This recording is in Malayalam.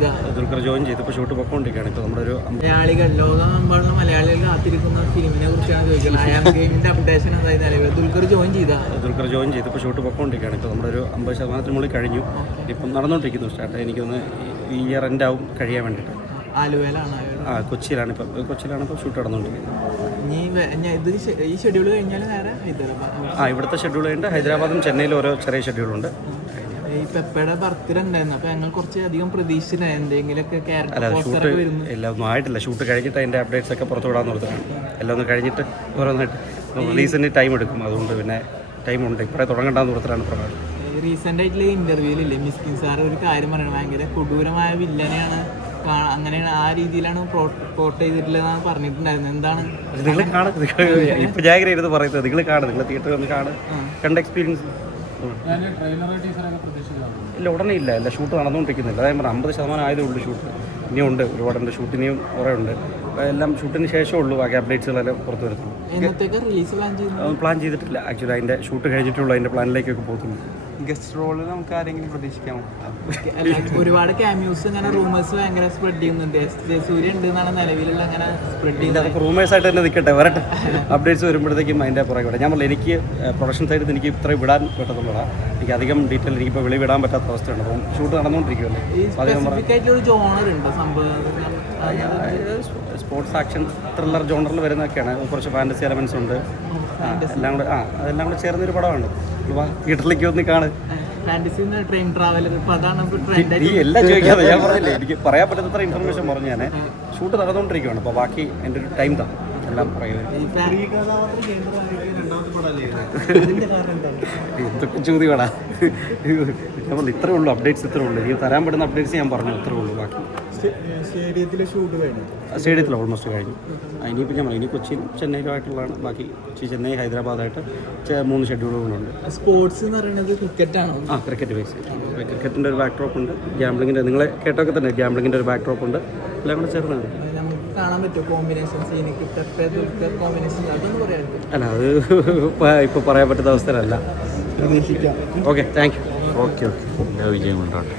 ചെയ്ത? ദുൽഖർ ജോയിൻ ചെയ്ത് ഇപ്പോൾ ഷൂട്ട് പൊക്കോണ്ടിരിക്കുകയാണ്. ഇപ്പോൾ നമ്മുടെ ഒരു മലയാളികൾ ലോകമെമ്പാടുള്ള മലയാളികൾ കാത്തിരിക്കുന്ന ഫിലിമിനെ കുറിച്ചാണ് ചോദിക്കുന്നത്. ആം ഗെയിമിന്റെ അപ്ഡേഷൻ എന്തായി നിലവിൽ ദുൽഖർ ജോയിൻ ചെയ്ത? ദുൽഖർ ജോയിൻ ചെയ്ത് ഇപ്പോൾ ഷൂട്ട് പൊക്കോണ്ടിരിക്കുകയാണ്. ഇപ്പോൾ നമ്മുടെ ഒരു അമ്പത് ശതമാനത്തിന് മുകളിൽ കഴിഞ്ഞു. ഇപ്പം നടന്നുകൊണ്ടിരിക്കുന്നു സ്റ്റാർട്ട്. എനിക്കൊന്ന് ഈ ഇയർ എൻഡ് ആവും കഴിയാൻ വേണ്ടിയിട്ട് ആലുവയിലാണ് ആ കൊച്ചിയിലാണ് ഇപ്പോൾ കൊച്ചിയിലാണ് ഇപ്പോൾ ഷൂട്ട് നടന്നുകൊണ്ടിരിക്കുന്നത് ശ- ഈ ഷെഡ്യൂൾ കഴിഞ്ഞാൽ നേരെ ആ ഇവിടുത്തെ ഷെഡ്യൂൾ കഴിഞ്ഞിട്ട് ഹൈദരാബാദും ചെന്നൈയിലും ഓരോ ചെറിയ ഷെഡ്യൂളുണ്ട് ഈ പെപ്പയുടെ ബർത്ത്ഡേ ഉണ്ടായിരുന്നു. അപ്പൊ ഞങ്ങൾ കുറച്ച് അധികം പ്രതീക്ഷിച്ചില്ല. എന്തെങ്കിലുമൊക്കെ ക്യാരക്ടർ ഷൂട്ട് എല്ലാം ഒന്നും ആയിട്ടില്ല. ഷൂട്ട് കഴിഞ്ഞിട്ട് അതിന്റെ അപ്ഡേറ്റ്സ് ഒക്കെ പുറത്തു വിടാൻ എല്ലാം ഒന്ന് കഴിഞ്ഞിട്ട് ഓരോന്നായിട്ട് റിലീസിന് ടൈം എടുക്കും. അതുകൊണ്ട് പിന്നെ ടൈം ഉണ്ട്. ഇപ്പോഴേ തുടങ്ങണ്ടെന്ന് ഓർത്തിട്ടാണ് പ്രകാരം റീസെന്റ് ആയിട്ടുള്ള ഇന്റർവ്യൂലില്ലേ മിസ്കിൻ സാർ ഒരു കാര്യം പറയണം. ഭയങ്കര കൊടൂരമായ വില്ലനെയാണ് അങ്ങനെയാണ് ആ രീതിയിലാണ് പോർട്ട് ചെയ്തിട്ടുള്ളതെന്നാണ് പറഞ്ഞിട്ടുണ്ടായിരുന്നത്. എന്താണ്? നിങ്ങൾ കാണും. ഇപ്പം ഇരുന്ന് പറയുന്നത്. നിങ്ങൾ കാണും. നിങ്ങൾ തിയേറ്ററിൽ കാണും. കണ്ട എക്സ്പീരിയൻസ് ഇല്ല ഉടനെ ഇല്ല അല്ല ഷൂട്ട് നടന്നുകൊണ്ടിരിക്കുന്നില്ല. അതായത് അമ്പത് ശതമാനം ആയതേ ഉള്ളൂ ഷൂട്ട് ഇനിയും ഉണ്ട് ഒരുപാടുണ്ട് ഷൂട്ട് ഇനിയും കുറേ ഉണ്ട്. എല്ലാം ഷൂട്ടിന് ശേഷമേ ഉള്ളൂ ബാക്കി അപ്ഡേറ്റ്സുകളെല്ലാം പുറത്ത് വരുത്തുള്ളൂ പ്ലാൻ ചെയ്തിട്ടില്ല. ആക്ച്വലി അതിന്റെ ഷൂട്ട് കഴിഞ്ഞിട്ടുള്ളൂ അതിന്റെ പ്ലാനിലേക്കൊക്കെ പോകത്തുള്ളൂ ഗസ്റ്റ് റോളിൽ നമുക്ക് ആരെങ്കിലും പ്രതീക്ഷിക്കാമോ? ഒരുപാട് ക്യാമ്യൂസ് ഇങ്ങനെ റൂമേഴ്സ് ഭയങ്കര സ്പ്രെഡ് ചെയ്യുന്നുണ്ട്. സൂര്യ ഉണ്ട് എന്നാണ് നിലവിലുള്ള അങ്ങനെ സ്പ്രെഡ് ചെയ്യുന്നത്. റൂമേഴ്സ് ആയിട്ട് തന്നെ നിൽക്കട്ടെ വരട്ടെ. അപ്ഡേറ്റ്സ് വരുമ്പോഴത്തേക്കും അതിന്റെ പുറകെ വിടാം. ഞാൻ പറഞ്ഞില്ല എനിക്ക് പ്രൊഡക്ഷൻ സൈഡിൽ എനിക്ക് ഇത്ര വിടാൻ പറ്റത്തുള്ളതാണ് എനിക്ക് അധികം ഡീറ്റെയിൽ എനിക്കിപ്പോൾ വെളി വിടാൻ പറ്റാത്ത അവസ്ഥയാണ്. അപ്പം ഷൂട്ട് നടന്നുകൊണ്ടിരിക്കുമല്ലേ സ്പെസിഫിക് ആയിട്ടുള്ള ജോണർ ഉണ്ട് സംഭവം? സ്പോർട്സ് ആക്ഷൻ ത്രില്ലർ ജോണറിൽ വരുന്നതൊക്കെയാണ്. കുറച്ച് ഫാന്റസി എലമെൻസ് ഉണ്ട്. എല്ലാം കൂടെ ആ അതെല്ലാം കൂടെ ചേർന്നൊരു പടമാണ്. തിയേറ്ററിലേക്ക് ഒന്ന് കാണ്. ട്രെയിൻ എല്ലാം ചോദിക്കാതെ ഞാൻ പറഞ്ഞില്ലേ എനിക്ക് പറയാൻ ഇൻഫർമേഷൻ പറഞ്ഞു ഞാൻ ഷൂട്ട് നടന്നുകൊണ്ടിരിക്കുകയാണ് അപ്പോൾ ബാക്കി എന്റെ ഒരു ടൈം താ. എല്ലാം പറയുന്നത്. എന്തൊക്കെ ചോദ്യമാടാ ഞാൻ പറഞ്ഞു ഇത്രേ ഉള്ളൂ അപ്ഡേറ്റ്സ് ഇത്രേ ഉള്ളൂ. എനിക്ക് തരാൻ പറ്റുന്ന അപ്ഡേറ്റ്സ് ഞാൻ പറഞ്ഞു ഇത്രേ ഉള്ളൂ ബാക്കി. സ്റ്റേഡിയത്തിൽ ഓൾമോസ്റ്റ് കഴിഞ്ഞു. ഇനിയിപ്പോൾ ഞാൻ പറഞ്ഞു ഇനി കൊച്ചി ചെന്നൈയിലായിട്ടുള്ളതാണ് ബാക്കി കൊച്ചി ചെന്നൈ ഹൈദരാബാദായിട്ട് മൂന്ന് ഷെഡ്യൂളുകളുണ്ട് സ്പോർട്സ് എന്ന് പറയുന്നത് ക്രിക്കറ്റ് ആണോ? ആ ക്രിക്കറ്റ് ബേസ് ക്രിക്കറ്റിന്റെ ഒരു ബാക്ക് ഡ്രോപ്പ് ഉണ്ട് ഗ്യാംബ്ലിങ്ങിന്റെ നിങ്ങളെ കേട്ടൊക്കെ തന്നെ ഗ്യാംബ്ലിങ്ങിന്റെ ഒരു ബാക്ക് ഡ്രോപ്പ് ഉണ്ട്. എല്ലാം കൂടെ ചേർന്നാണ്. കാണാൻ കോമ്പിനേഷൻ അതൊന്ന് അല്ല അത് ഇപ്പോൾ പറയാൻ പറ്റുന്ന അവസ്ഥയിലല്ല. പ്രതീക്ഷിക്കാം. Okay thank you okay okay വിജയം കൊണ്ടോട്ടെ